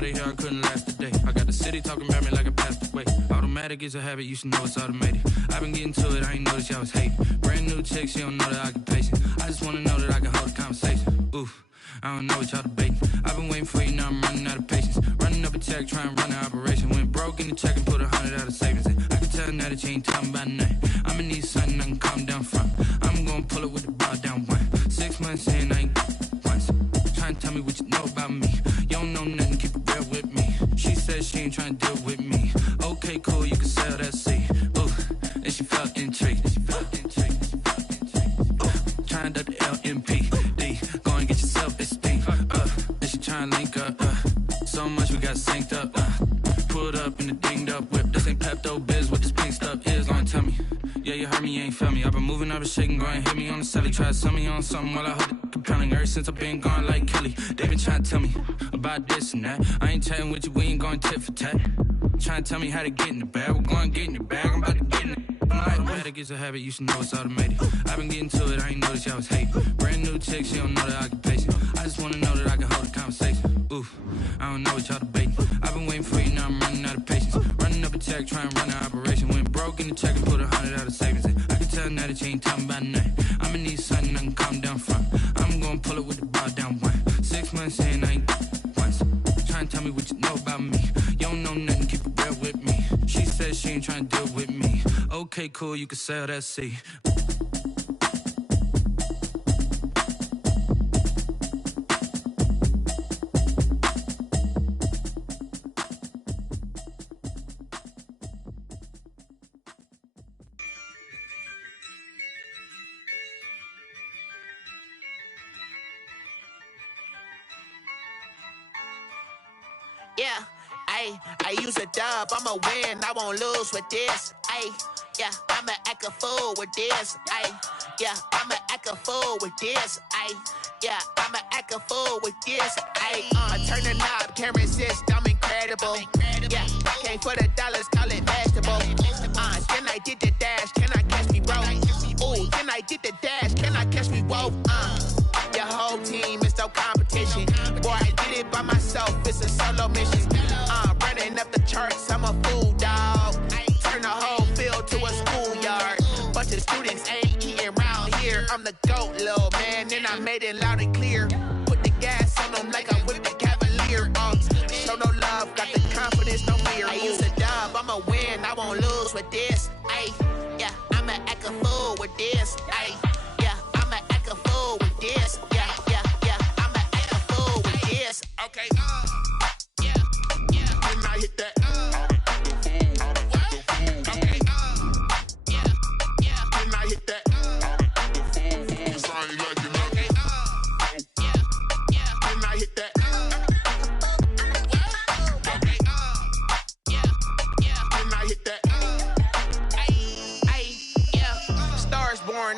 out of here, I couldn't last a day. I got the city talking about me like I passed away. Automatic is a habit, you should know it's automated. I've been getting to it, I ain't noticed y'all was hating. Brand new chick, she don't know the occupation. I just wanna know that I can hold a conversation. Oof, I don't know what y'all debating. I've been waiting for you, now I'm running out of patience. Running up a check, trying to run an operation. Went broke in the check and put 100 out of savings in. I can tell now that you ain't talking about nothing. I'ma need something I can calm down from. I'm gonna pull it with the bar down one. 6 months in, I ain't once. Trying to tell me what you know about me. You don't know nothing, keep it real with me. She said she ain't trying to deal with me. Okay, cool, you can sell that seed. Ooh, and she felt intrigued. Trying to the LMPD. Go and get yourself esteem. And she trying to link up. So much we got synced up. Pulled up in the dinged up whip. This ain't Pepto Biz, what this pink stuff is. Long tell me. Yeah, you heard me, you ain't felt me. I've been moving, I've been shaking, go and hit me on the celly. Try to sell me on something while I hold it compelling. Ever since I've been gone like Kelly, they been trying to tell me about this and that. I ain't chatting with you, we ain't going tit for tat. Trying to tell me how to get in the bag. We're going to get in the bag, I'm about to get in it. Automatic is a habit, you should know it's automated. I've been getting to it, I ain't noticed y'all was hating. Brand new chick, she don't know the occupation. I just wanna know that I can hold a conversation. Oof, I don't know what y'all debating. I've been waiting for you, now I'm running out of patience. Running up a check, trying to run an operation. Went broke in the check and put 100 out of savings in. I can tell now that you ain't talking about nothing. I'ma need something I can calm down from. I'm gonna pull it with the bar down one. 6 months in, I ain't once. Trying to tell me what you know about me. You don't know nothing, keep it real with me. She said she ain't trying to deal with me. Okay, cool, you can sell that seed. Yeah, I use a dub, I'ma win, I won't lose with this. Yeah, I'ma act a fool with this. Yeah, I'ma act a fool with this. Yeah, I'ma act a fool with this. I turn the knob, can't resist, I'm incredible. Yeah, came for the dollars, call it vegetable. Then I did the dash, can I catch me, bro? Ooh, then I did the dash, can I catch me, whoa? Your whole team is no competition. Boy, I did it by myself, it's a solo mission. Running up the charts, I'm a fool, dog. Turn the whole field to a schoolyard. Bunch of students ain't eating round here. I'm the GOAT, little man, and I made it loud and clear. Put the gas on them like I whipped the Cavalier. Show no love, got the confidence, no fear. I use a dub, I'ma win, I won't lose with this. Yeah, I'ma act a fool with this. Yeah, I'ma act a fool with this. Yeah, I'ma act a fool with this. Okay, yeah, when I hit that.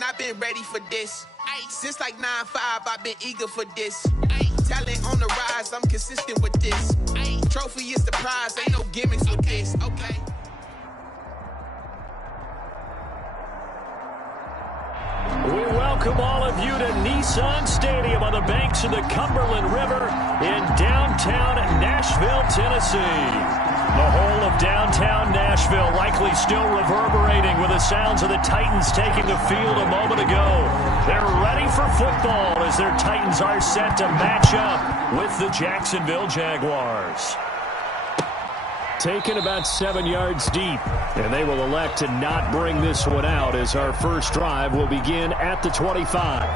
I've been ready for this. Since like 9-5, I've been eager for this. Talent on the rise, I'm consistent with this. Trophy is the prize, ain't no gimmicks with this. Okay. We welcome all of you to Nissan Stadium on the banks of the Cumberland River in downtown Nashville, Tennessee. The whole of downtown Nashville likely still reverberating with the sounds of the Titans taking the field a moment ago. They're ready for football as their Titans are set to match up with the Jacksonville Jaguars. Taken about 7 yards deep, and they will elect to not bring this one out as our first drive will begin at the 25.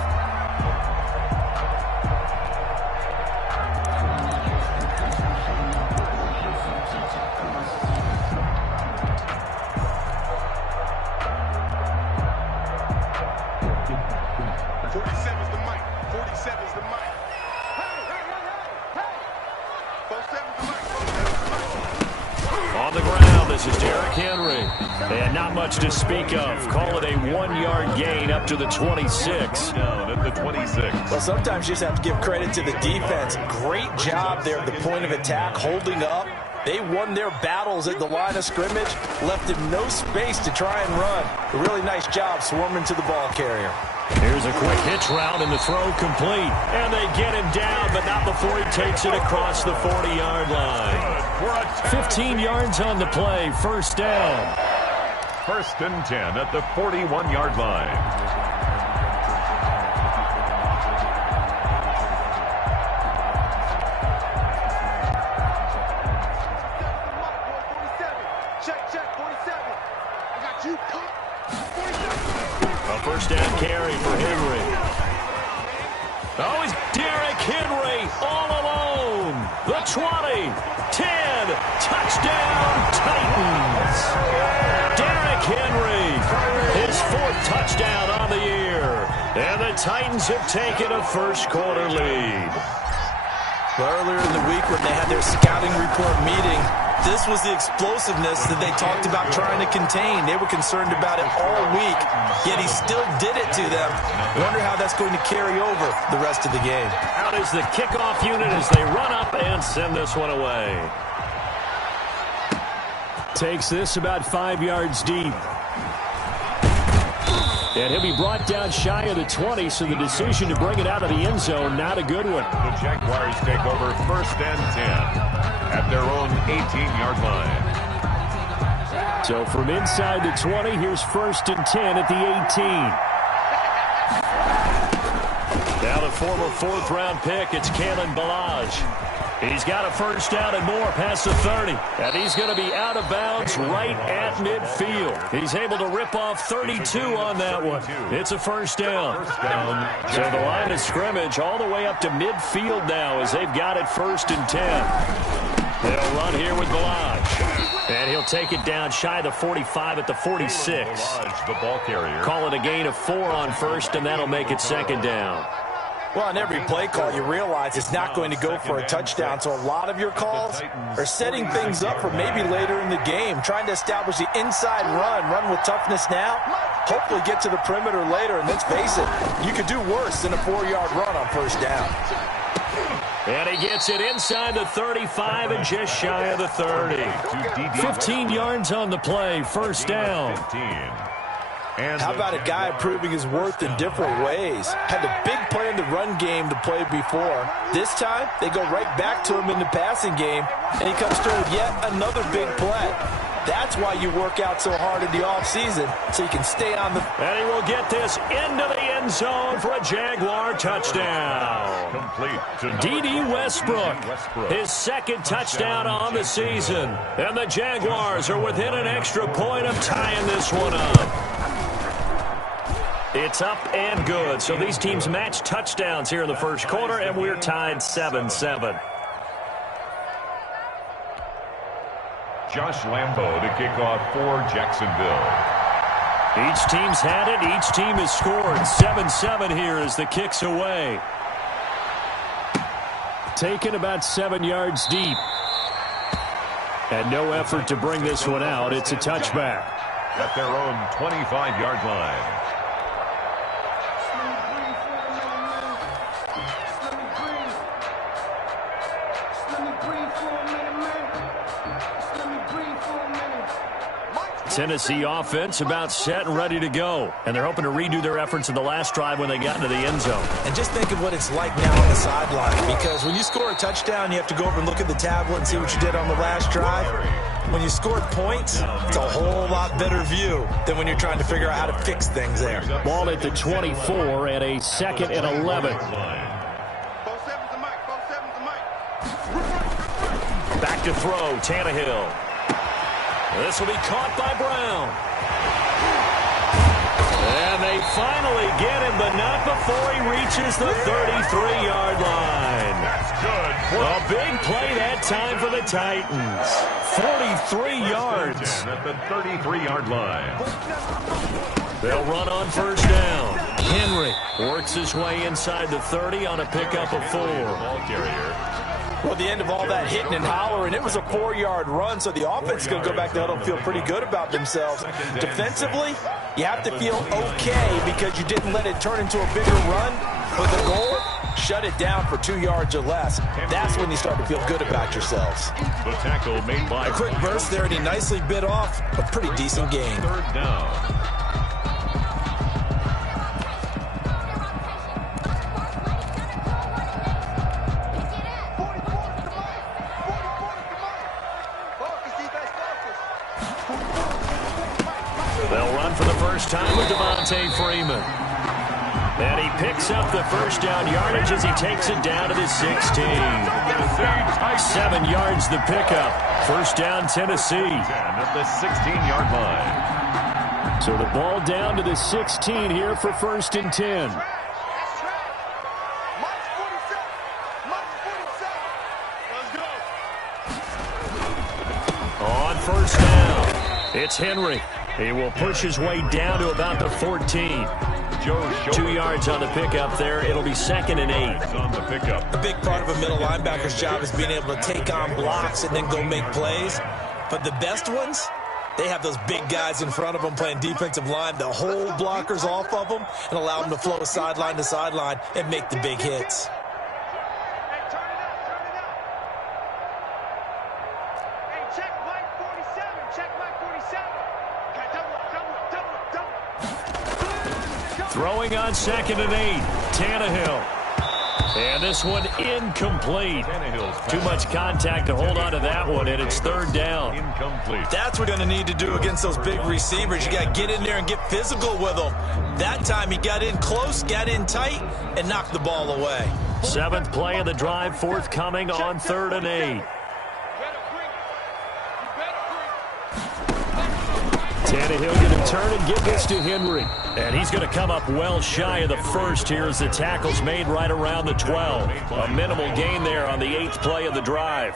To speak of. Call it a 1-yard gain up to the 26. Down at the 26. Well, sometimes you just have to give credit to the defense. Great job there at the point of attack, holding up, They won their battles at the line of scrimmage, left him no space to try and run. A really nice job swarming to the ball carrier. Here's a quick hitch route, and the throw complete. And they get him down, but not before he takes it across the 40-yard line. 15 yards on the play, first down. First and 10 at the 41-yard line. First down carry for Henry. Oh, it's Derrick Henry all alone. The 20, 10, touchdown Titans. Derrick Henry, his fourth touchdown on the year. And the Titans have taken a first-quarter lead. Well, earlier in the week when they had their scouting report meeting, this was the explosiveness that they talked about trying to contain. They were concerned about it all week, yet he still did it to them. Wonder how that's going to carry over the rest of the game. Out is the kickoff unit as they run up and send this one away. Takes this about 5 yards deep. And he'll be brought down shy of the 20, so the decision to bring it out of the end zone, not a good one. The Jaguars take over first and 10 at their own 18-yard line. So from inside the 20, here's first and 10 at the 18. Now the former fourth-round pick, it's Kalen Ballage. He's got a first down and more past the 30. And he's going to be out of bounds right at midfield. He's able to rip off 32 on that one. It's a first down. So the line of scrimmage all the way up to midfield now as they've got it first and 10. They'll run here with Ballage. And he'll take it down shy of the 45 at the 46. The ball carrier. Call it a gain of 4 on first, and that'll make it second down. Well, on every play call, you realize it's not going to go for a touchdown, so a lot of your calls are setting things up for maybe later in the game, trying to establish the inside run with toughness now, hopefully get to the perimeter later, and let's face it, you could do worse than a 4-yard run on first down. And he gets it inside the 35 and just shy of the 30. 15 yards on the play, first down. How about a guy proving his worth in different ways? Had a big play in the run game to play before. This time, they go right back to him in the passing game, and he comes through with yet another big play. That's why you work out so hard in the offseason, so you can stay on the... And he will get this into the end zone for a Jaguar touchdown. Complete. D.D. Westbrook, his second touchdown on the season. And the Jaguars are within an extra point of tying this one up. It's up and good. So these teams match touchdowns here in the first quarter, and we're tied 7-7. Josh Lambo to kick off for Jacksonville. Each team's had it. Each team has scored. 7-7 here as the kick's away. Taken about 7 yards deep. And no effort to bring this one out. It's a touchback. At their own 25-yard line. Tennessee offense about set and ready to go. And they're hoping to redo their efforts in the last drive when they got into the end zone. And just think of what it's like now on the sideline. Because when you score a touchdown, you have to go over and look at the tablet and see what you did on the last drive. When you scored points, it's a whole lot better view than when you're trying to figure out how to fix things there. Ball at the 24 and a second and 11. Back to throw, Tannehill. This will be caught by Brown. And they finally get him, but not before he reaches the 33-yard line. That's good. A big play that time for the Titans. 43 yards. At the 33-yard line. They'll run on first down. Henry works his way inside the 30 on a pickup of 4. Ball carrier. Well, at the end of all that hitting and hollering, it was a 4-yard run, so the offense is going to go back to huddle and feel pretty good about themselves. Defensively, you have to feel okay because you didn't let it turn into a bigger run. But the goal shut it down for 2 yards or less. That's when you start to feel good about yourselves. The tackle made by... A quick burst there, and he nicely bit off a pretty decent gain. Third down. They'll run for the first time with Devontae Freeman. And he picks up the first down yardage as he takes it down to the 16. 7 yards the pickup. First down, Tennessee. 10 at the 16-yard line. So the ball down to the 16 here for 1st and 10. On first down, it's Henry. He will push his way down to about the 14. 2 yards on the pickup there. It'll be 2nd and 8. On the pickup. A big part of a middle linebacker's job is being able to take on blocks and then go make plays. But the best ones, they have those big guys in front of them playing defensive line to hold blockers off of them and allow them to flow sideline to sideline and make the big hits. Throwing on 2nd and 8, Tannehill. And this one incomplete. Too much contact to hold on to that one, and it's 3rd down. Incomplete. That's what we're going to need to do against those big receivers. You got to get in there and get physical with them. That time he got in close, got in tight, and knocked the ball away. 7th play of the drive, forthcoming on 3rd and 8. Tannehill going to turn and give this to Henry. And he's going to come up well shy of the first here as the tackle's made right around the 12. A minimal gain there on the 8th play of the drive.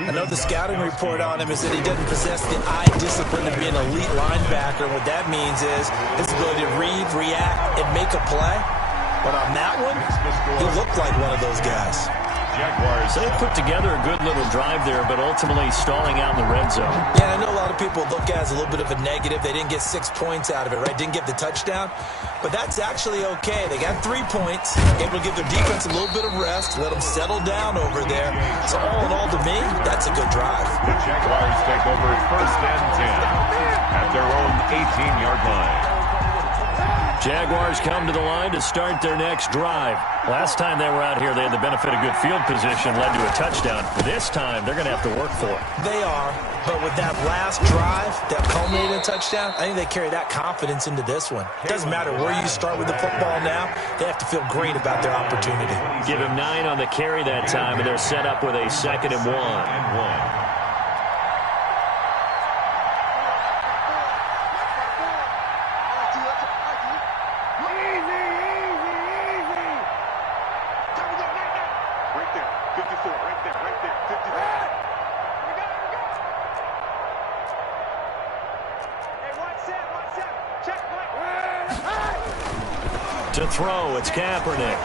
I know the scouting report on him is that he doesn't possess the eye discipline of being an elite linebacker. What that means is his ability to read, react, and make a play. But on that one, he looked like one of those guys. Jaguars. So they put together a good little drive there, but ultimately stalling out in the red zone. Yeah, I know a lot of people look at it as a little bit of a negative. They didn't get 6 points out of it, right? Didn't get the touchdown. But that's actually okay. They got 3 points, able to give their defense a little bit of rest, let them settle down over there. So all in all, to me, that's a good drive. The Jaguars take over 1st and 10 at their own 18-yard line. Jaguars come to the line to start their next drive. Last time they were out here, they had the benefit of good field position, led to a touchdown. This time, they're going to have to work for it. They are, but with that last drive that culminated in a touchdown, I think they carry that confidence into this one. It doesn't matter where you start with the football now. They have to feel great about their opportunity. Give him 9 on the carry that time, and they're set up with a 2nd and 1. To throw, it's Kaepernick.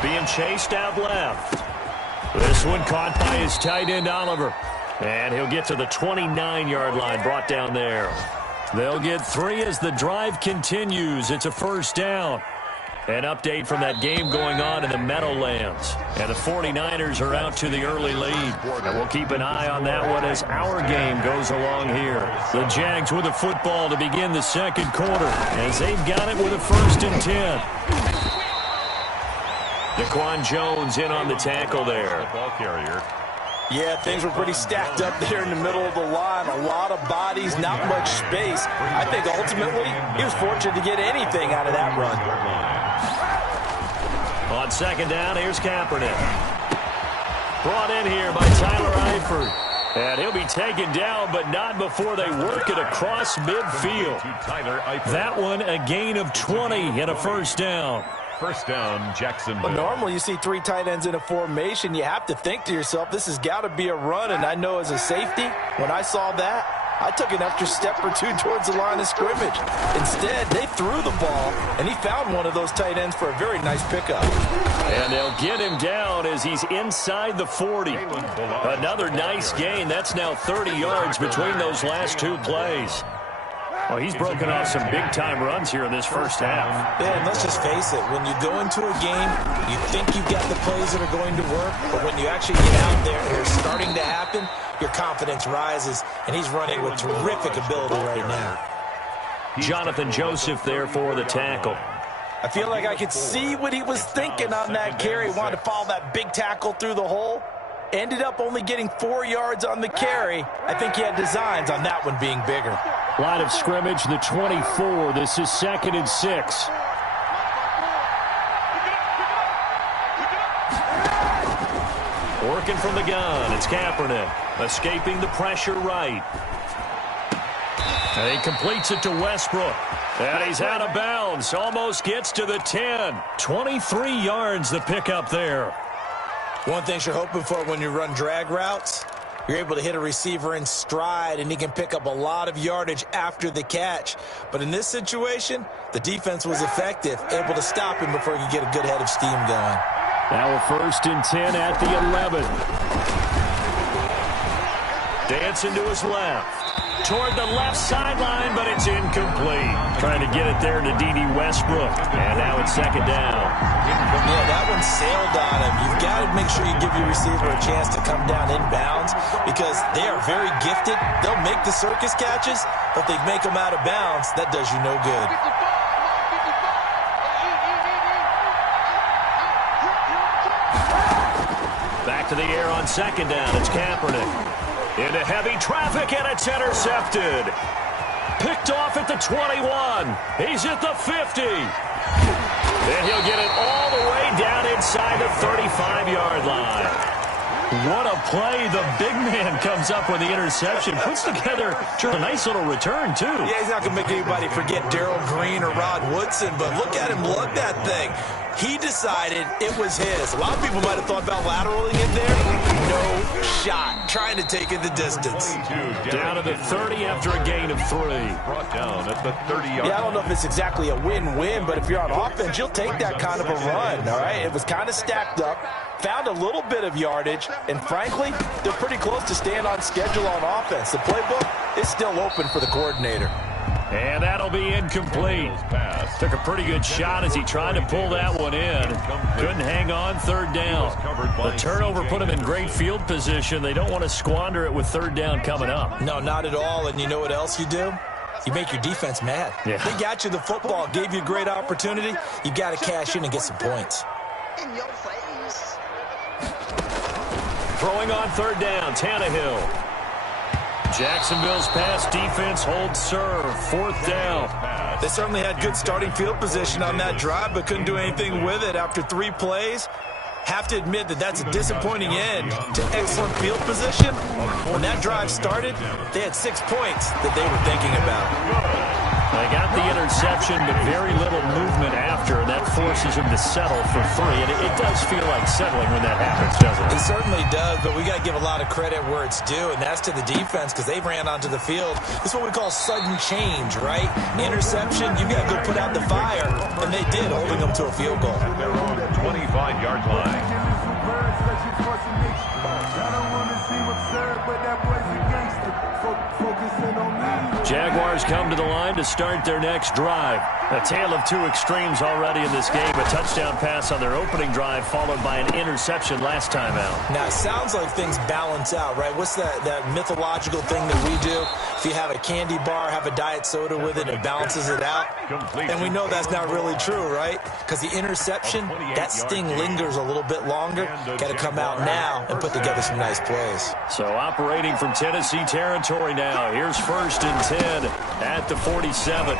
Being chased out left. This one caught by his tight end, Oliver. And he'll get to the 29-yard line, brought down there. They'll get 3 as the drive continues. It's a 1st down. An update from that game going on in the Meadowlands. And the 49ers are out to the early lead. And we'll keep an eye on that one as our game goes along here. The Jags with the football to begin the 2nd quarter as they've got it with a 1st and 10. Daquan Jones in on the tackle there. Ball carrier. Yeah, things were pretty stacked up there in the middle of the line. A lot of bodies, not much space. I think ultimately he was fortunate to get anything out of that run. On 2nd down, here's Kaepernick. Brought in here by Tyler Eifert. And he'll be taken down, but not before they work it across midfield. That one, a gain of 20 and a 1st down. 1st down, Jacksonville. But normally you see 3 tight ends in a formation. You have to think to yourself, this has got to be a run. And I know as a safety, when I saw that, I took an extra step or 2 towards the line of scrimmage. Instead, they threw the ball, and he found one of those tight ends for a very nice pickup. And they'll get him down as he's inside the 40. Another nice gain. That's now 30 yards between those last 2 plays. Well, he's broken off some big-time runs here in this first half. Yeah, and let's just face it. When you go into a game, you think you've got the plays that are going to work, but when you actually get out there and they're starting to happen, your confidence rises, and he's running with terrific ability right now. Jonathan Joseph there for the tackle. I feel like I could see what he was thinking on that carry. He wanted to follow that big tackle through the hole. Ended up only getting 4 yards on the carry. I think he had designs on that one being bigger. Line of scrimmage, the 24. This is 2nd and 6. Working from the gun, it's Kaepernick. Escaping the pressure right. And he completes it to Westbrook. And he's out of bounds. Almost gets to the 10. 23 yards the pickup there. One thing you're hoping for when you run drag routes, you're able to hit a receiver in stride, and he can pick up a lot of yardage after the catch. But in this situation, the defense was effective, able to stop him before he could get a good head of steam going. Now a 1st and 10 at the 11. Dancing to his left. Toward the left sideline, but it's incomplete. Trying to get it there to D.D. Westbrook. And now it's 2nd down. Yeah, that one sailed on him. You've got to make sure you give your receiver a chance to come down inbounds because they are very gifted. They'll make the circus catches, but they make them out of bounds. That does you no good. Back to the air on 2nd down. It's Kaepernick. Into heavy traffic, and it's intercepted. Picked off at the 21. He's at the 50. And he'll get it all the way down inside the 35-yard line. What a play. The big man comes up with the interception. Puts together a nice little return, too. Yeah, he's not going to make anybody forget Darrell Green or Rod Woodson, but look at him lug that thing. He decided it was his. A lot of people might have thought about lateraling it there. No shot. Trying to take it the distance. Down to the 30 after a gain of 3. Brought down at the 30-yard. Yeah, I don't know if it's exactly a win-win, but if you're on offense, you'll take that kind of a run, all right? It was kind of stacked up, found a little bit of yardage, and frankly, they're pretty close to staying on schedule on offense. The playbook is still open for the coordinator. And that'll be incomplete. Took a pretty good shot as he tried to pull that one in. Couldn't hang on 3rd down. The turnover put him in great field position. They don't want to squander it with 3rd down coming up. No, not at all. And you know what else you do? You make your defense mad. Yeah. They got you the football, gave you a great opportunity. You got to cash in and get some points. In your face. Throwing on 3rd down, Tannehill. Jacksonville's pass defense holds serve. 4th down. They certainly had good starting field position on that drive, but couldn't do anything with it after 3 plays. Have to admit that that's a disappointing end to excellent field position. When that drive started, they had 6 points that they were thinking about. They got the interception, but very little movement after, and that forces him to settle for 3. And it does feel like settling when that happens, doesn't it? It certainly does, but we got to give a lot of credit where it's due, and that's to the defense because they ran onto the field. This is what we call sudden change, right? Interception, you got to go put out the fire, and they did, holding them to a field goal. At their own 25-yard line. Jaguars come to the line to start their next drive. A tale of 2 extremes already in this game. A touchdown pass on their opening drive followed by an interception last time out. Now, it sounds like things balance out, right? What's that mythological thing that we do? If you have a candy bar, have a diet soda with it, it balances it out. And we know that's not really true, right? Because the interception, that sting lingers a little bit longer. Got to come out now and put together some nice plays. So operating from Tennessee territory now. Here's 1st and 10 at the 47.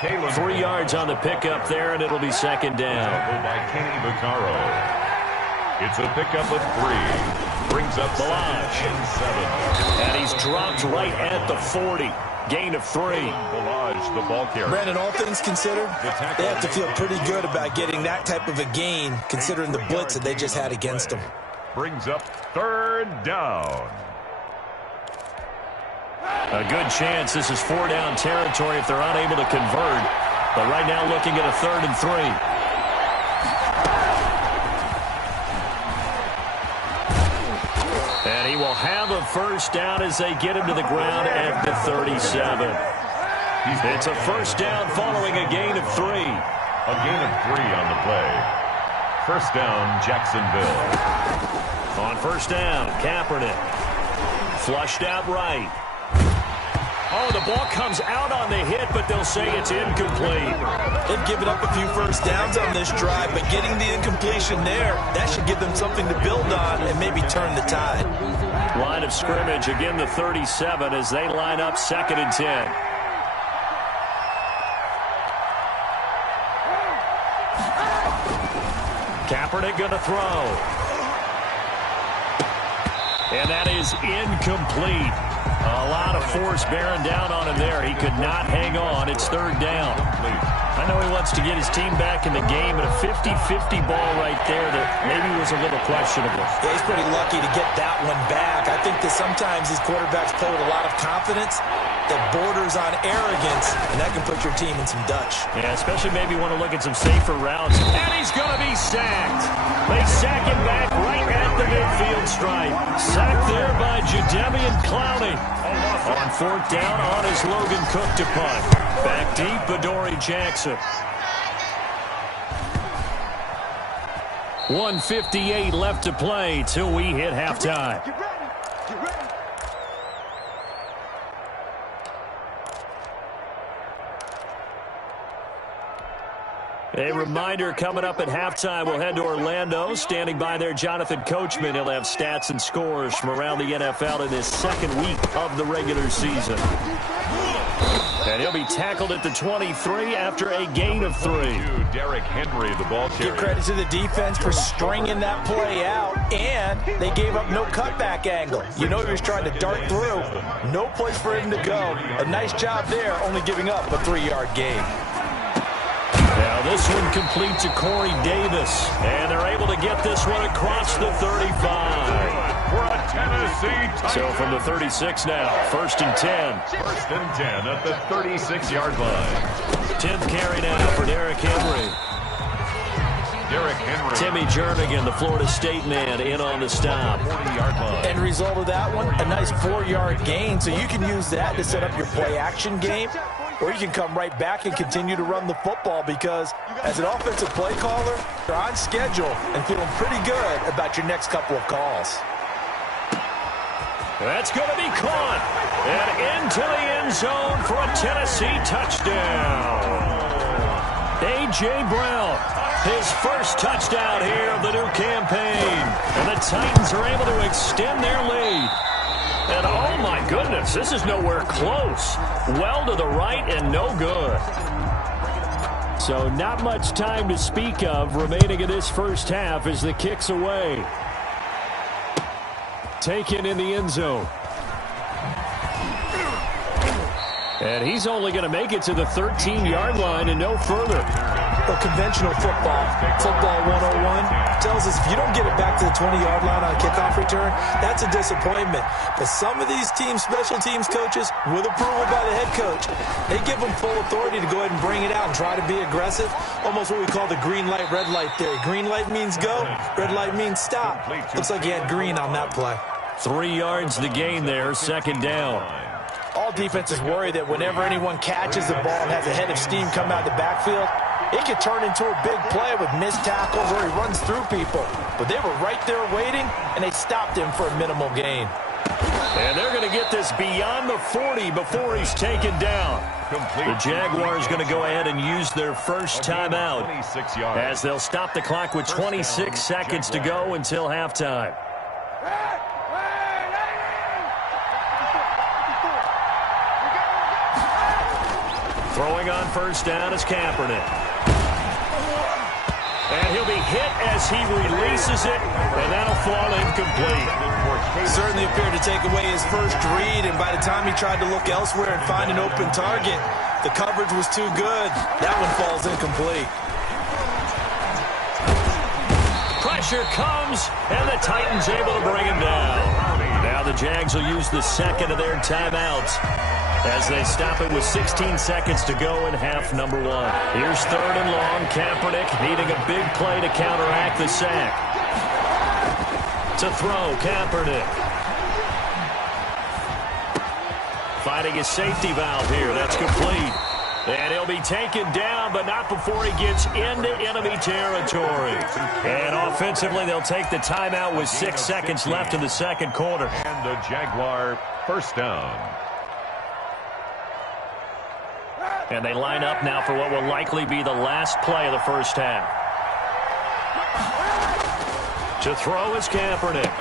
3 yards on the pickup there, and it'll be 2nd down. By Kenny Vaccaro. It's a pickup of 3. Brings up Balaj. 7. And he's dropped right at the 40. Gain of 3. Balaj, the ball carrier. Brandon, all things considered, they have to feel pretty good about getting that type of a gain, considering the blitz that they just had against them. Brings up 3rd down. A good chance. This is 4-down territory if they're unable to convert. But right now looking at a 3rd and 3. And he will have a first down as they get him to the ground at the 37. It's a first down following a gain of 3. A gain of 3 on the play. First down, Jacksonville. On first down, Kaepernick. Flushed out right. Oh, the ball comes out on the hit, but they'll say it's incomplete. They've given up a few first downs on this drive, but getting the incompletion there, that should give them something to build on and maybe turn the tide. Line of scrimmage, again the 37 as they line up 2nd and 10. Kaepernick going to throw. And that is incomplete. A lot of force bearing down on him there. He could not hang on. It's 3rd down. I know he wants to get his team back in the game, but a 50-50 ball right there that maybe was a little questionable. Yeah, he's pretty lucky to get that one back. I think that sometimes these quarterbacks play with a lot of confidence that borders on arrogance, and that can put your team in some Dutch. Yeah, especially maybe want to look at some safer routes. And he's going to be sacked. They sack him back right at the midfield stripe. Sacked there by Jadeveon Clowney. On 4th down on his Logan Cook to punt. Back deep, Adoree Jackson. 1:58 left to play till we hit halftime. A reminder coming up at halftime, we'll head to Orlando. Standing by there, Jonathan Coachman. He'll have stats and scores from around the NFL in his 2nd week of the regular season. And he'll be tackled at the 23 after a gain of 3. Derrick Henry, the ball carrier. Give credit to the defense for stringing that play out, and they gave up no cutback angle. You know he was trying to dart through. No place for him to go. A nice job there, only giving up a 3-yard gain. Now this one complete to Corey Davis, and they're able to get this one across the 35. For a Tennessee touchdown. So from the 36 now, 1st and 10. 1st and 10 at the 36-yard line. 10th carry now for Derrick Henry. Derrick Henry. Timmy Jernigan, the Florida State man, in on the stop. 40-yard line. End result of that one, a nice 4-yard gain, so you can use that to set up your play-action game, or you can come right back and continue to run the football because as an offensive play caller, you're on schedule and feeling pretty good about your next couple of calls. That's going to be caught and into the end zone for a Tennessee touchdown. A.J. Brown, his first touchdown here of the new campaign. And the Titans are able to extend their lead. And oh my goodness, this is nowhere close. Well to the right and no good. So not much time to speak of remaining in this first half as the kick's away. Taken in the end zone. And he's only going to make it to the 13-yard line and no further. Well, conventional football 101, tells us if you don't get it back to the 20-yard line on a kickoff return, that's a disappointment. But some of these teams, special teams coaches, with approval by the head coach, they give them full authority to go ahead and bring it out and try to be aggressive. Almost what we call the green light, red light theory. Green light means go, red light means stop. Looks like he had green on that play. 3 yards to gain there, 2nd down. All defenses worry that whenever anyone catches the ball and has a head of steam come out of the backfield, it could turn into a big play with missed tackles or he runs through people. But they were right there waiting, and they stopped him for a minimal gain. And they're going to get this beyond the 40 before he's taken down. The Jaguars going to go ahead and use their first timeout as they'll stop the clock with 26 seconds to go until halftime. Throwing on first down is Kaepernick. And he'll be hit as he releases it, and that'll fall incomplete. Certainly appeared to take away his first read, and by the time he tried to look elsewhere and find an open target, the coverage was too good. That one falls incomplete. Pressure comes, and the Titans able to bring him down. Now the Jags will use the second of their timeouts as they stop it with 16 seconds to go in half number 1. Here's 3rd and long. Kaepernick needing a big play to counteract the sack. To throw, Kaepernick. finding a safety valve here. That's complete. And he'll be taken down, but not before he gets into enemy territory. And offensively, they'll take the timeout with 6 seconds left in the second quarter. And the Jaguar first down. And they line up now for what will likely be the last play of the first half. To throw is Kaepernick.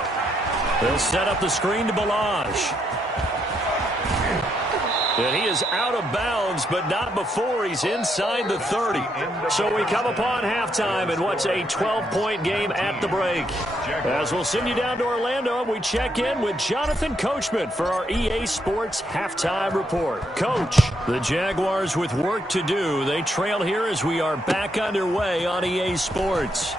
They'll set up the screen to Balaj. And he is out of bounds, but not before he's inside the 30. So we come upon halftime in what's a 12-point game at the break. As we'll send you down to Orlando, we check in with Jonathan Coachman for our EA Sports Halftime Report. Coach, the Jaguars with work to do. They trail here as we are back underway on EA Sports.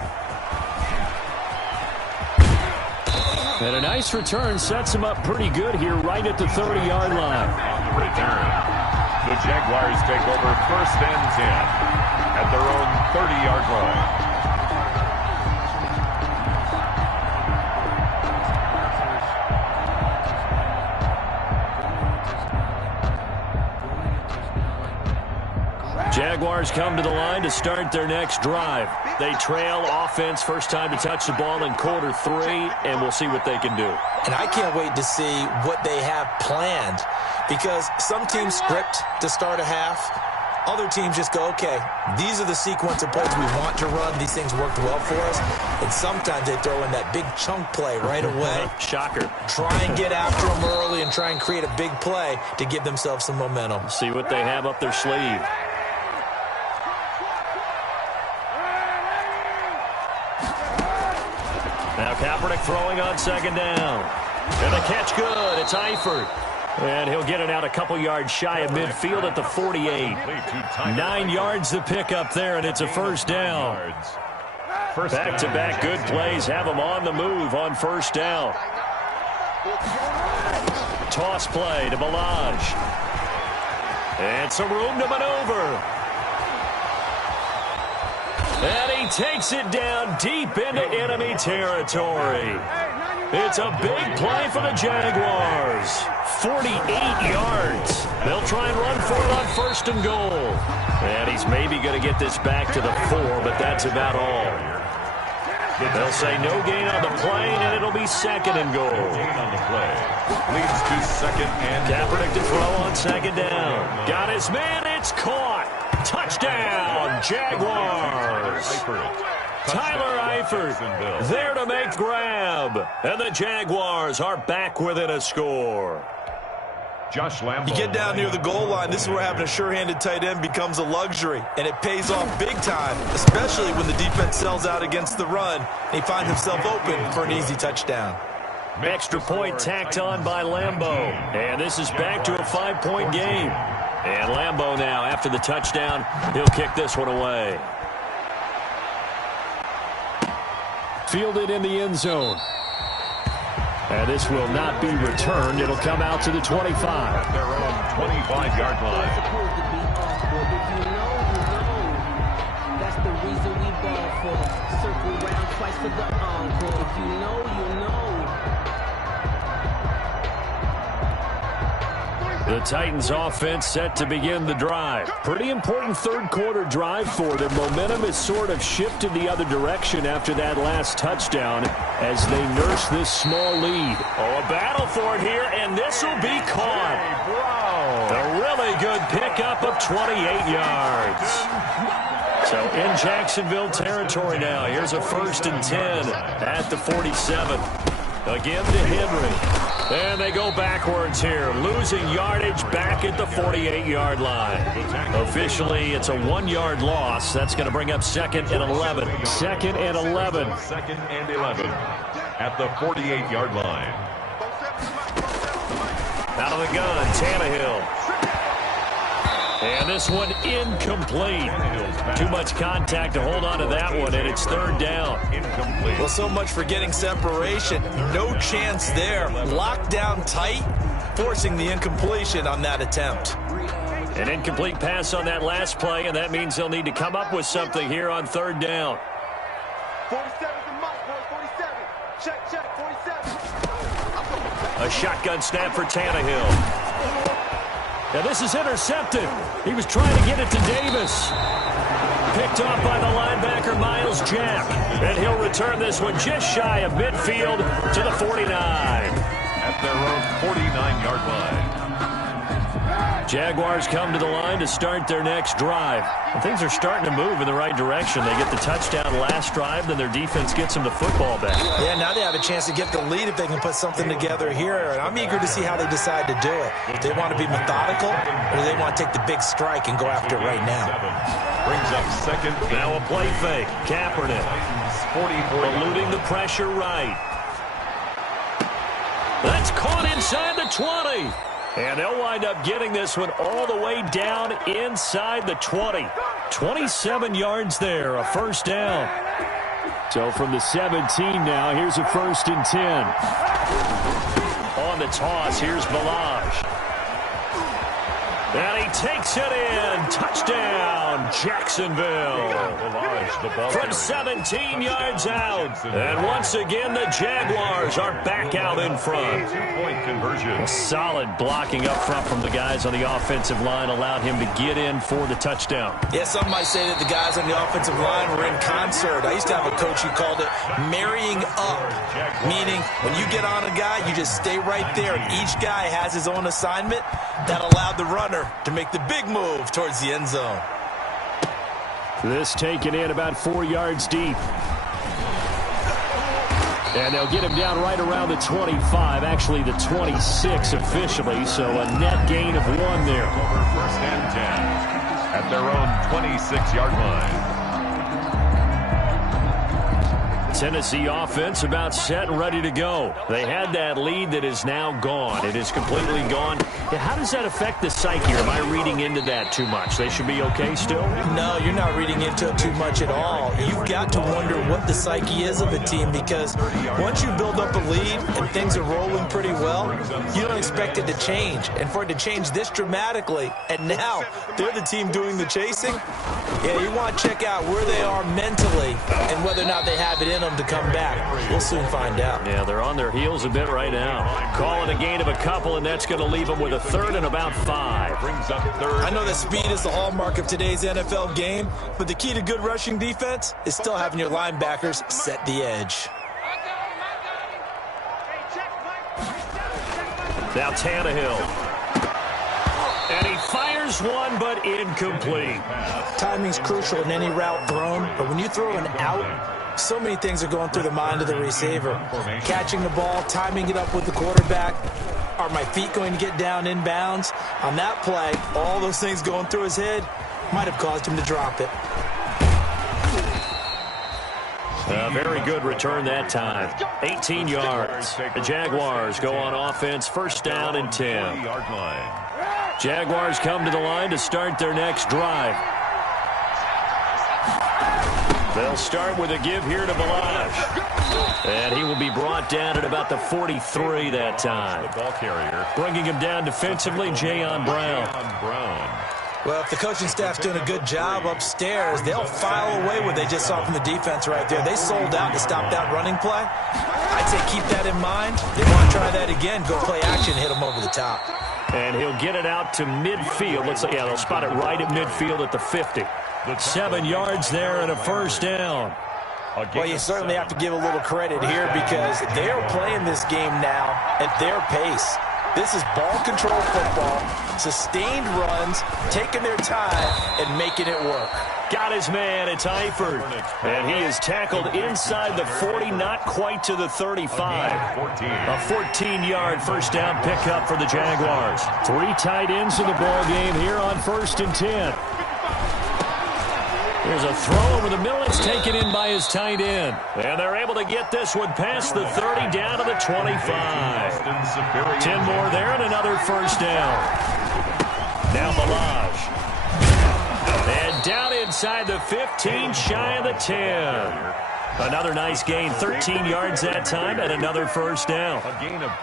And a nice return sets him up pretty good here right at the 30-yard line. On the return, the Jaguars take over first and 10 at their own 30-yard line. Jaguars come to the line to start their next drive. They trail offense, first time to touch the ball in quarter 3, and we'll see what they can do. And I can't wait to see what they have planned, because some teams script to start a half. Other teams just go, okay, these are the sequence of plays we want to run. These things worked well for us. And sometimes they throw in that big chunk play right away. Shocker. Try and get after them early and try and create a big play to give themselves some momentum. See what they have up their sleeve. Now Kaepernick throwing on second down. And the catch good. It's Eifert. And he'll get it out a couple yards shy of midfield at the 48. 9 yards to pick up there, and it's a first down. Back-to-back good plays have them on the move on first down. Toss play to Balaj. And some room to maneuver. And he takes it down deep into enemy territory. It's a big play for the Jaguars. 48 yards. They'll try and run for it on first and goal. And he's maybe going to get this back to the 4, but that's about all. They'll say no gain on the play, and it'll be second and goal. Gain on the play leads to second and Kaepernick to throw on second down. Got his man. It's caught. Touchdown, Jaguars. Tyler Eifert there to make grab. And the Jaguars are back within a score. Josh Lambo. You get down near the goal line, this is where having a sure-handed tight end becomes a luxury, and it pays off big time, especially when the defense sells out against the run, and he finds himself open for an easy touchdown. Extra point tacked on by Lambo, and this is back to a 5-point game. And Lambo now, after the touchdown, he'll kick this one away. Fielded in the end zone. And this will not be returned. It'll come out to the 25. At their own 25-yard line. That's the reason we ball for. Circle round twice for the encore. If you know, you know. The Titans offense set to begin the drive. Pretty important third quarter drive for them. Momentum has sort of shifted the other direction after that last touchdown as they nurse this small lead. Oh, a battle for it here, and this will be caught. A really good pickup of 28 yards. So in Jacksonville territory now. Here's a 1st and 10 at the 47. Again to Henry. And they go backwards here, losing yardage back at the 48-yard line. Officially, it's a 1-yard loss. That's going to bring up 2nd and 11. 2nd and 11. 2nd and 11 at the 48-yard line. Out of the gun, Tannehill. And this one incomplete. Too much contact to hold on to that one, and it's 3rd down. Incomplete. Well, so much for getting separation. No chance there. Locked down tight, forcing the incompletion on that attempt. An incomplete pass on that last play, and that means they'll need to come up with something here on 3rd down. 47's a must, boys. 47. Check, 47. A shotgun snap for Tannehill. Now this is intercepted. He was trying to get it to Davis. Picked off by the linebacker, Miles Jack. And he'll return this one just shy of midfield to the 49. At their own 49-yard line. Jaguars come to the line to start their next drive. And things are starting to move in the right direction. They get the touchdown last drive, then their defense gets them the football back. Yeah, now they have a chance to get the lead if they can put something together here. And I'm eager to see how they decide to do it. Do they want to be methodical, or do they want to take the big strike and go after it right now? Brings up second. Now a play fake. Kaepernick 44. eluding the pressure right. That's caught inside the 20. And they'll wind up getting this one all the way down inside the 20. 27 yards there, a first down. So from the 17 now, here's a 1st and 10. On the toss, here's Balaj. And he takes it in. Touchdown, Jacksonville. From 17 yards out. And once again, the Jaguars are back out in front. Two-point conversion. Solid blocking up front from the guys on the offensive line allowed him to get in for the touchdown. Yeah, some might say that the guys on the offensive line were in concert. I used to have a coach who called it marrying up, meaning when you get on a guy, you just stay right there. And each guy has his own assignment. That allowed the runner to make the big move towards the end zone. This taken in about 4 yards deep. And they'll get him down right around the 25, actually the 26 officially, so a net gain of 1 there. Over 1st and 10 at their own 26-yard line. Tennessee offense about set and ready to go. They had that lead that is now gone. It is completely gone. How does that affect the psyche? Am I reading into that too much? They should be okay still? No, you're not reading into it too much at all. You've got to wonder what the psyche is of a team, because once you build up a lead and things are rolling pretty well, you don't expect it to change. And for it to change this dramatically, and now they're the team doing the chasing, yeah, you want to check out where they are mentally and whether or not they have it in them to come back. We'll soon find out. Yeah, they're on their heels a bit right now. Calling a gain of a couple, and that's going to leave them with a 3rd and about 5. Brings up 3rd. I know that speed is the hallmark of today's NFL game, but the key to good rushing defense is still having your linebackers set the edge. Now Tannehill. And he fires one, but incomplete. Timing's crucial in any route thrown, but when you throw an out, so many things are going through the mind of the receiver. Catching the ball, timing it up with the quarterback. Are my feet going to get down inbounds? On that play, all those things going through his head might have caused him to drop it. A very good return that time. 18 yards. The Jaguars go on offense, 1st down and 10. Jaguars come to the line to start their next drive. They'll start with a give here to Balaj. And he will be brought down at about the 43 that time. The ball carrier. Bringing him down defensively, Jayon Brown. Well, if the coaching staff's doing a good job upstairs, they'll file away what they just saw from the defense right there. They sold out to stop that running play. I'd say keep that in mind. They want to try that again, go play action, hit them over the top. And he'll get it out to midfield. Looks like, yeah, they'll spot it right at midfield at the 50. 7 yards there and a 1st down. Well, you certainly have to give a little credit here because they're playing this game now at their pace. This is ball control football, sustained runs, taking their time, and making it work. Got his man, it's Eifert. And he is tackled inside the 40, not quite to the 35. A 14-yard 1st down pickup for the Jaguars. 3 tight ends in the ball game here on 1st and 10. There's a throw over the middle. It's taken in by his tight end. And they're able to get this one past the 30 down to the 25. 10 more there and another 1st down. Now Balaj. And down inside the 15, shy of the 10. Another nice gain, 13 yards that time, and another 1st down.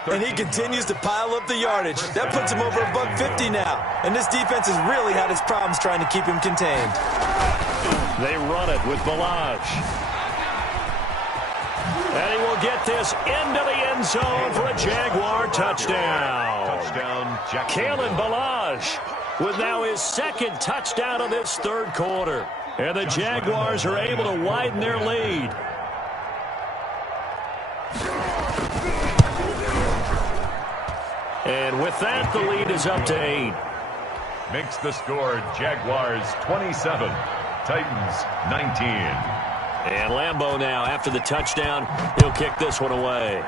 And he continues to pile up the yardage. That puts him over $150 now. And this defense has really had its problems trying to keep him contained. They run it with Balaj. And he will get this into the end zone for a Jaguar touchdown. Touchdown, Kalen Ballage with now his second touchdown of this third quarter. And the Jaguars are able to widen their lead. And with that, the lead is up to 8. Makes the score Jaguars 27, Titans 19. And Lambeau now, after the touchdown, he'll kick this one away.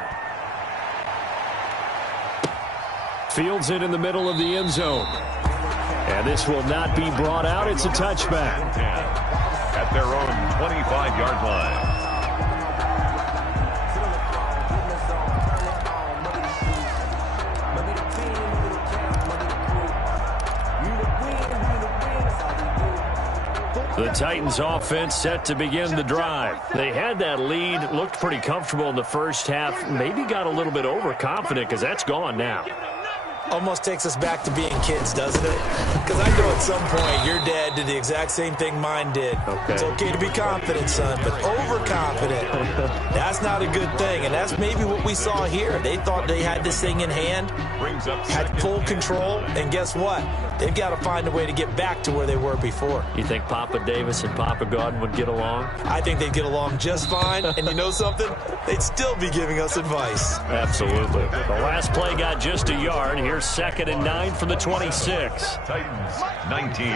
Fields it in the middle of the end zone. And this will not be brought out. It's a touchback. At their own 25-yard line. The Titans offense set to begin the drive. They had that lead, looked pretty comfortable in the first half, maybe got a little bit overconfident because that's gone now. Almost takes us back to being kids, doesn't it? Because I know at some point your dad did the exact same thing mine did. Okay. It's okay to be confident, son, but overconfident, that's not a good thing. And that's maybe what we saw here. They thought they had this thing in hand, had full control, and guess what? They've got to find a way to get back to where they were before. You think Papa Davis and Papa Godwin would get along? I think they'd get along just fine. And you know something? They'd still be giving us advice. Absolutely. The last play got just a yard. Here's 2nd and 9 from the 26. Titans 19.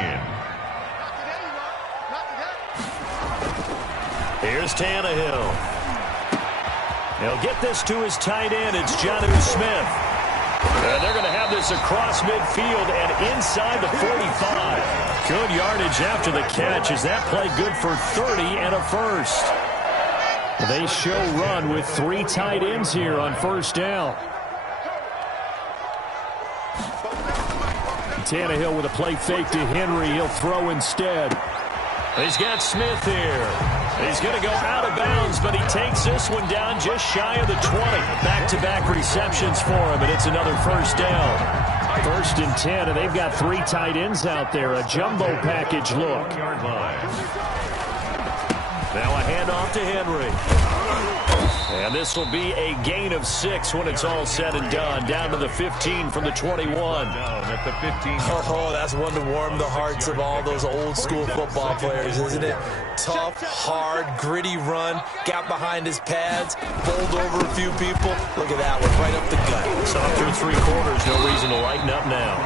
Here's Tannehill. He'll get this to his tight end. It's Jonnu Smith. And they're going to have this across midfield and inside the 45. Good yardage after the catch. Is that play good for 30 and a first? They show run with 3 tight ends here on first down. Tannehill with a play fake to Henry. He'll throw instead. He's got Smith here. He's going to go out of bounds, but he takes this one down just shy of the 20. Back-to-back receptions for him, and it's another first down. 1st and 10, and they've got 3 tight ends out there. A jumbo package look. Now a handoff to Henry. And this will be a gain of 6 when it's all said and done. Down to the 15 from the 21. Down at the 15. Oh, that's one to warm the hearts of all those old school football players, isn't it? Tough, hard, gritty run. Got behind his pads, bowled over a few people. Look at that one, right up the gut. So through 3 quarters, no reason to lighten up now.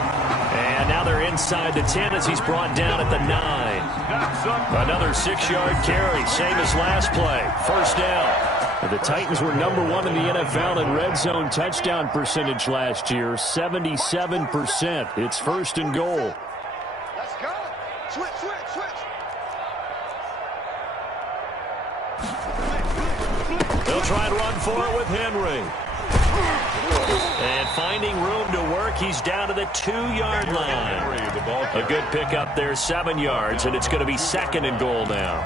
And now they're inside the 10 as he's brought down at the 9. Another 6-yard carry, same as last play. First down. The Titans were number 1 in the NFL in red zone touchdown percentage last year, 77%. It's 1st and goal. Let's go. Switch. They'll try and run for it with Henry. And finding room to work, he's down to the 2-yard line. A good pickup there, 7 yards, and it's going to be 2nd and goal now.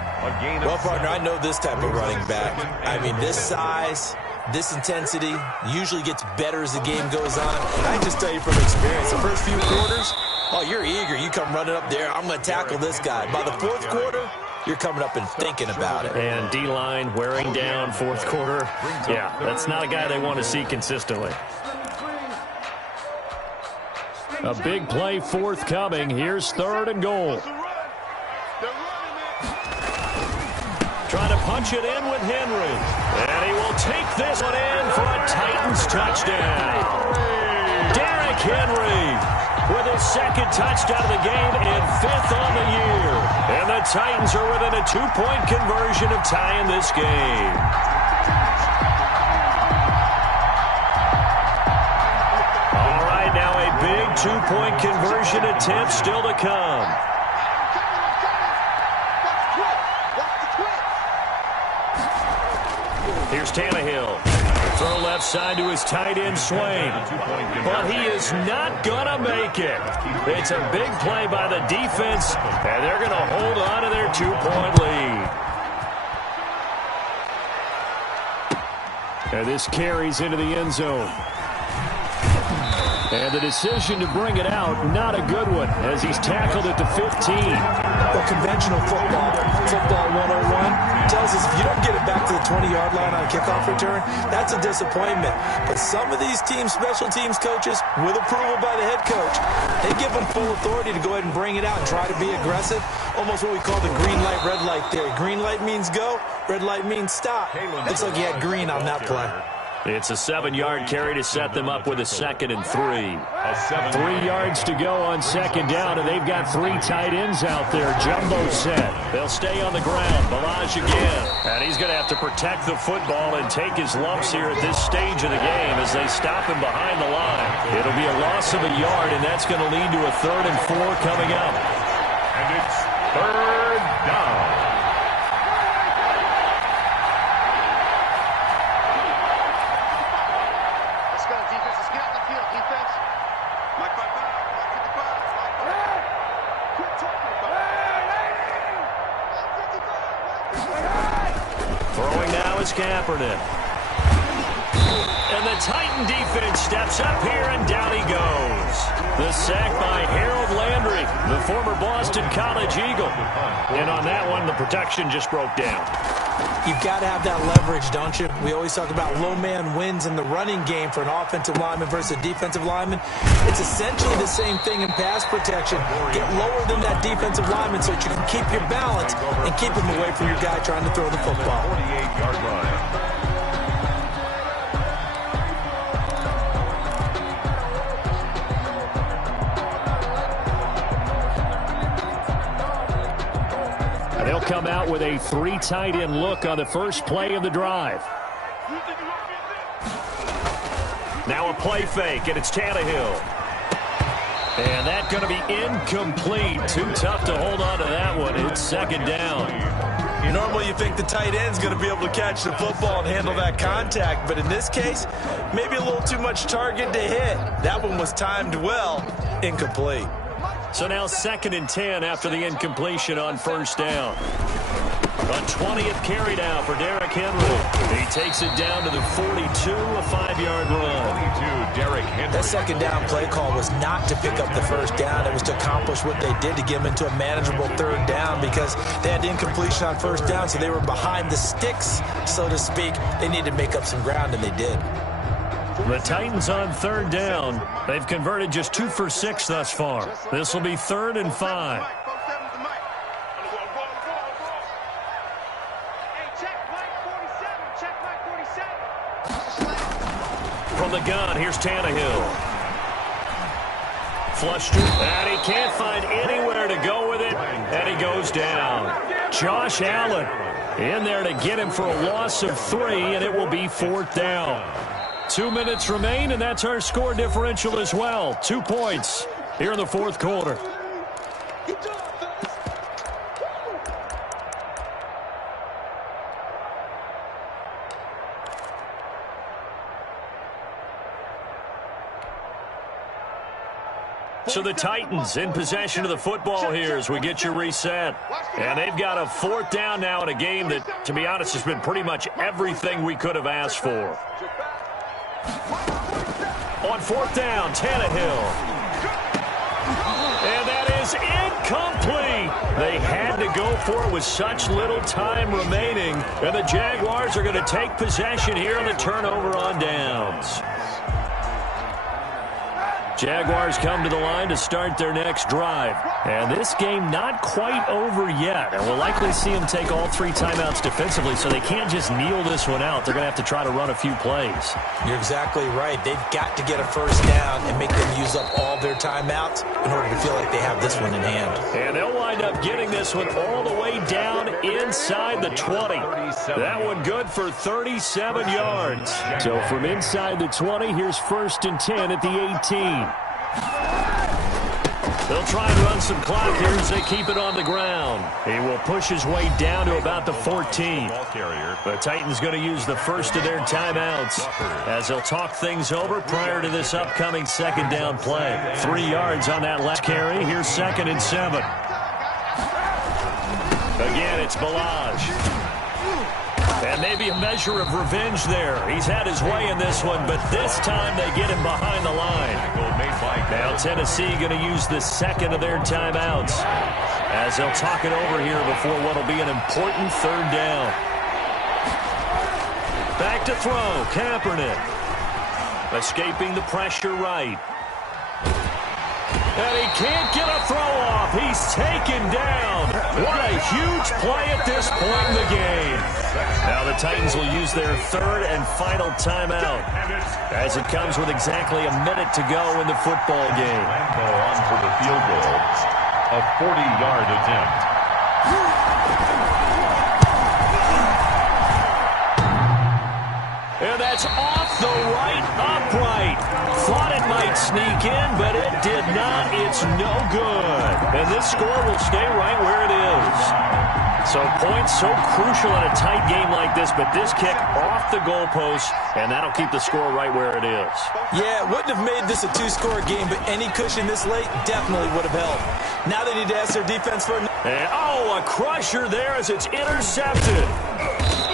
Well, partner, I know this type of running back. I mean, this size, this intensity usually gets better as the game goes on. I can just tell you from experience, the first few quarters, oh, you're eager. You come running up there, I'm going to tackle this guy. By the 4th quarter, you're coming up and thinking about it. And D-line wearing down 4th quarter. Yeah, that's not a guy they want to see consistently. A big play forthcoming. Here's 3rd and goal. Trying to punch it in with Henry. And he will take this one in for a Titans touchdown. Derrick Henry with his 2nd touchdown of the game and 5th on the year. And the Titans are within a 2-point conversion of tying this game. All right, now a big 2-point conversion attempt still to come. Here's Tannehill. Throw left side to his tight end, Swain. But he is not going to make it. It's a big play by the defense, and they're going to hold on to their 2-point lead. And this carries into the end zone. And the decision to bring it out, not a good one, as he's tackled at the 15. Well, conventional football 101, tells us if you don't get it back to the 20-yard line on a kickoff return, that's a disappointment. But some of these special teams coaches, with approval by the head coach, they give them full authority to go ahead and bring it out and try to be aggressive. Almost what we call the green light, red light theory. Green light means go, red light means stop. Looks like he had green on that play. It's a 7-yard carry to set them up with a 2nd and 3. 3 yards to go on 2nd down, and they've got 3 tight ends out there. Jumbo set. They'll stay on the ground. Balaj again. And he's going to have to protect the football and take his lumps here at this stage of the game as they stop him behind the line. It'll be a loss of a yard, and that's going to lead to a 3rd and 4 coming up. And it's 3rd down. Throwing now is Kaepernick. And the Titan defense steps up here, and down he goes. The sack by Harold Landry, the former Boston College Eagle. And on that one, the protection just broke down. You've got to have that leverage, don't you? We always talk about low man wins in the running game for an offensive lineman versus a defensive lineman. It's essentially the same thing in pass protection. Get lower than that defensive lineman so that you can keep your balance and keep him away from your guy trying to throw the football. 48-yard line. They'll come out with a 3 tight end look on the first play of the drive. Now a play fake, and it's Tannehill. And that's going to be incomplete. Too tough to hold on to that one. It's 2nd down. Normally you think the tight end's going to be able to catch the football and handle that contact, but in this case, maybe a little too much target to hit. That one was timed well, incomplete. So now 2nd and 10 after the incompletion on 1st down. A 20th carry now for Derrick Henry. He takes it down to the 42, a 5-yard run. 22, Derrick Henry. That 2nd down play call was not to pick up the 1st down. It was to accomplish what they did to get them into a manageable 3rd down because they had incompletion on 1st down, so they were behind the sticks, so to speak. They needed to make up some ground, and they did. The Titans on 3rd down. They've converted just 2 for 6 thus far. This will be 3rd and 5. From the gun, here's Tannehill. Flushed it, and he can't find anywhere to go with it, and he goes down. Josh Allen in there to get him for a loss of 3, and it will be 4th down. 2 minutes remain, and that's our score differential as well. 2 points here in the 4th quarter. So the Titans in possession of the football here as we get you reset. And they've got a 4th down now in a game that, to be honest, has been pretty much everything we could have asked for. On 4th down, Tannehill. And that is incomplete. They had to go for it with such little time remaining. And the Jaguars are going to take possession here on the turnover on downs. Jaguars come to the line to start their next drive. And this game not quite over yet. And we'll likely see them take all 3 timeouts defensively, so they can't just kneel this one out. They're going to have to try to run a few plays. You're exactly right. They've got to get a 1st down and make them use up all their timeouts in order to feel like they have this one in hand. And they'll wind up getting this one all the way down inside the 20. That one good for 37 yards. So from inside the 20, here's 1st and 10 at the 18. They'll try and run some clock here as they keep it on the ground. He will push his way down to about the 14. The Titans going to use the first of their timeouts as they'll talk things over prior to this upcoming 2nd down play. 3 yards on that last carry. Here's 2nd and 7. Again, it's Balaj. And maybe a measure of revenge there. He's had his way in this one, but this time they get him behind the line. Now Tennessee going to use the 2nd of their timeouts. as they'll talk it over here before what will be an important third down. Back to throw, Kaepernick. Escaping the pressure right. And he can't get a throw off. He's taken down. What a huge play at this point in the game. Now the Titans will use their third and final timeout as it comes with exactly a minute to go in the football game. On for the field goal, a 40-yard attempt. And that's off the right upright. Thought it might sneak in, but it did not. It's no good. And this score will stay right where it is. So points so crucial in a tight game like this, but this kick off the goalpost, and that'll keep the score right where it is. Yeah, it wouldn't have made this a two-score game, but any cushion this late definitely would have helped. Now they need to ask their defense for... And, a crusher there as it's intercepted.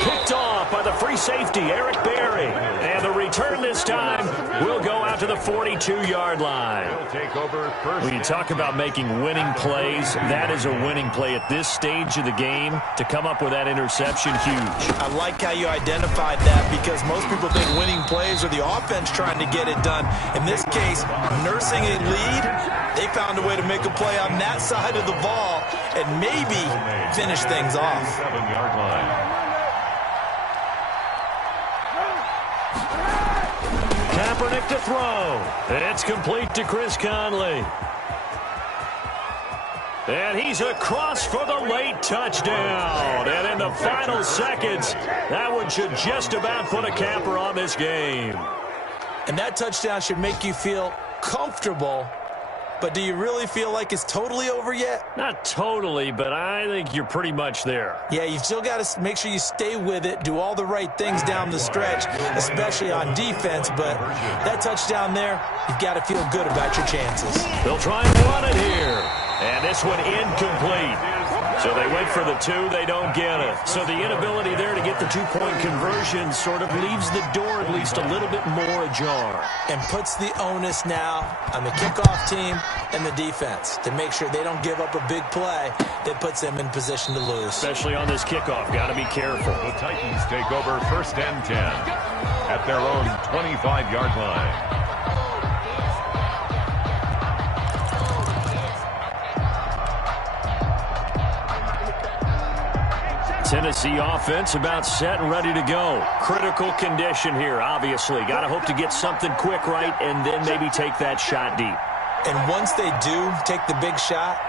Picked off by the free safety, Eric Berry. And the return this time will go out to the 42-yard line. When you talk about making winning plays, that is a winning play at this stage of the game. To come up with that interception, huge. I like how you identified that because most people think winning plays are the offense trying to get it done. In this case, nursing a lead, they found a way to make a play on that side of the ball and maybe finish things off. 7-yard line. Kaepernick to throw. It's complete to Chris Conley. And he's across for the late touchdown. And in the final seconds, that one should just about put a capper on this game. And that touchdown should make you feel comfortable. But do you really feel like it's totally over yet? Not totally, but I think you're pretty much there. Yeah, you've still got to make sure you stay with it, do all the right things down the stretch, especially on defense. But that touchdown there, you've got to feel good about your chances. They'll try and run it here. And this one incomplete. So they went for the two, they don't get it. So the inability there to get the two-point conversion sort of leaves the door at least a little bit more ajar. And puts the onus now on the kickoff team and the defense to make sure they don't give up a big play that puts them in position to lose. Especially on this kickoff, got to be careful. The Titans take over 1st and 10 at their own 25-yard line. Tennessee offense about set and ready to go. Critical condition here, obviously. Got to hope to get something quick right and then maybe take that shot deep. And once they do take the big shot,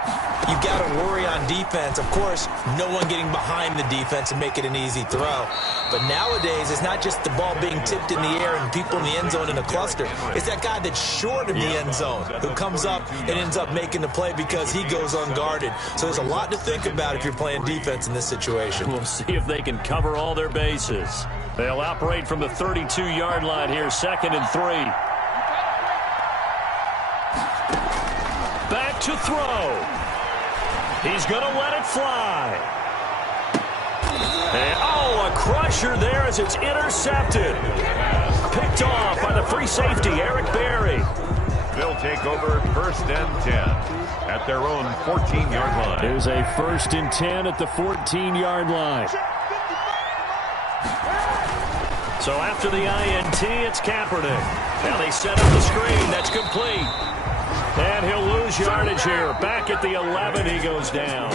you've got to worry on defense. Of course, no one getting behind the defense and make it an easy throw. But nowadays, it's not just the ball being tipped in the air and people in the end zone in a cluster. It's that guy that's short of the end zone who comes up and ends up making the play because he goes unguarded. So there's a lot to think about if you're playing defense in this situation. We'll see if they can cover all their bases. They'll operate from the 32-yard line here, 2nd and 3. Back to throw. He's going to let it fly. And, a crusher there as it's intercepted. Picked off by the free safety, Eric Berry. They'll take over 1st and 10 at their own 14-yard line. There's a 1st and 10 at the 14-yard line. So after the INT, it's Kaepernick. Now they set up the screen. That's complete. And he'll lose yardage here. Back at the 11, he goes down.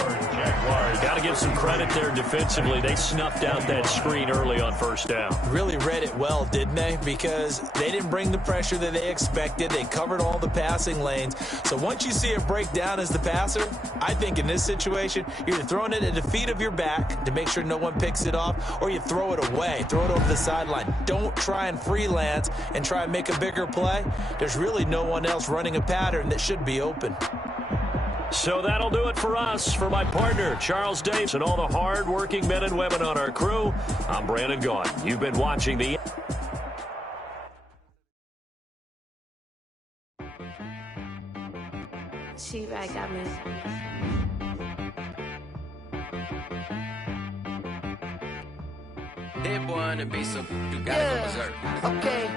Got to give some credit there defensively. They snuffed out that screen early on 1st down. Really read it well, didn't they? Because they didn't bring the pressure that they expected. They covered all the passing lanes. So once you see it break down as the passer, I think in this situation, you're either throwing it at the feet of your back to make sure no one picks it off, or you throw it away, throw it over the sideline. Don't try and freelance and try and make a bigger play. There's really no one else running a pattern that should be open. So that'll do it for us. For my partner, Charles Davis, and all the hard-working men and women on our crew, I'm Brandon Gaughan. You've been watching the... She-Rag got me. That boy on the beat, so you gotta go berserk. Okay.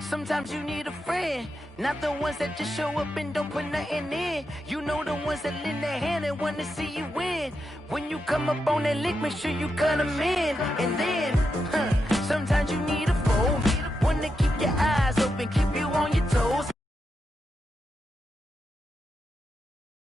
Sometimes you need a friend, not the ones that just show up and don't put nothing in. You know the ones that lend their hand and want to see you win. When you come up on that lick, make sure you cut them in. And